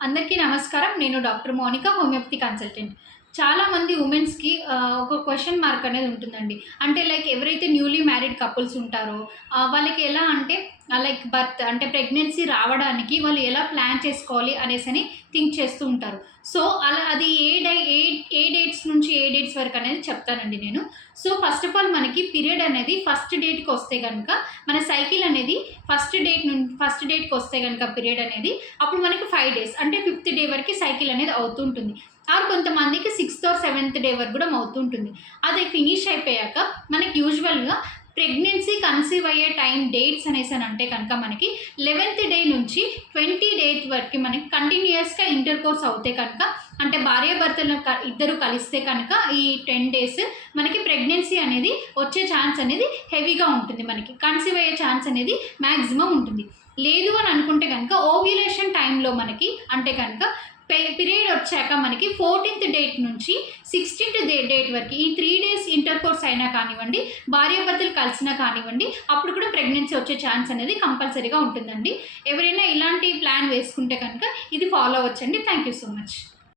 అందరికీ నమస్కారం. నేను డాక్టర్ మౌనిక, హోమియోపతి కన్సల్టెంట్. చాలామంది వుమెన్స్‌కి ఒక క్వెషన్ మార్క్ అనేది ఉంటుందండి. అంటే లైక్ ఎవరైతే న్యూలీ మ్యారీడ్ కపుల్స్ ఉంటారో వాళ్ళకి ఎలా అంటే లైక్ బర్త్ అంటే ప్రెగ్నెన్సీ రావడానికి వాళ్ళు ఎలా ప్లాన్ చేసుకోవాలి అనేసని థింక్ చేస్తూ ఉంటారు. సో, అలా అది ఏ డేట్స్ నుంచి ఏ డేట్స్ వరకు అనేది చెప్తానండి నేను. సో, ఫస్ట్ ఆఫ్ ఆల్ మనకి పీరియడ్ అనేది ఫస్ట్ డేట్‌కొస్తే గనక మన సైకిల్ అనేది ఫస్ట్ డేట్‌కొస్తే గనక పీరియడ్ అనేది అప్పుడు మనకి 5 డేస్ అంటే ఫిఫ్త్ డే వరకి సైకిల్ అనేది అవుతూ ఉంటుంది. ఆర్ కొంతమందికి సిక్స్త్ ఆర్ సెవెంత్ డే వరకు కూడా అవుతుంటుంది. అది ఫినిష్ అయిపోయాక మనకి యూజువల్‌గా ప్రెగ్నెన్సీ కన్సీవ్ అయ్యే టైం డేట్స్ అనేసనంటే కనుక మనకి 11th డే నుంచి 20 డేట్ వరకు మనకి కంటిన్యూయస్‌గా ఇంటర్‌కోర్స్ అవుతే కనుక అంటే భార్యాభర్తలు ఇద్దరు కలిస్తే కనుక ఈ 10 డేస్ మనకి ప్రెగ్నెన్సీ అనేది వచ్చే ఛాన్స్ అనేది హెవీగా ఉంటుంది. మనకి కన్సీవ్ అయ్యే ఛాన్స్ అనేది మాక్సిమం ఉంటుంది. లేదు అని అనుకుంటే కనుక ఓవ్యులేషన్ టైంలో మనకి అంటే కనుక పీరియడ్ వచ్చాక మనకి 14th డేట్ నుంచి 16th డేట్ వరకు ఈ 3 డేస్ ఇంటర్‌కోర్స్ అయినా కానివ్వండి, భార్యాభర్తలు కలిసినా కానివ్వండి, అప్పుడు కూడా ప్రెగ్నెన్సీ వచ్చే ఛాన్స్ అనేది కంపల్సరీగా ఉంటుందండి. ఎవరైనా ఇలాంటి ప్లాన్ వేసుకుంటే కనుక ఇది ఫాలో అవ్వచ్చండి. Thank you so much.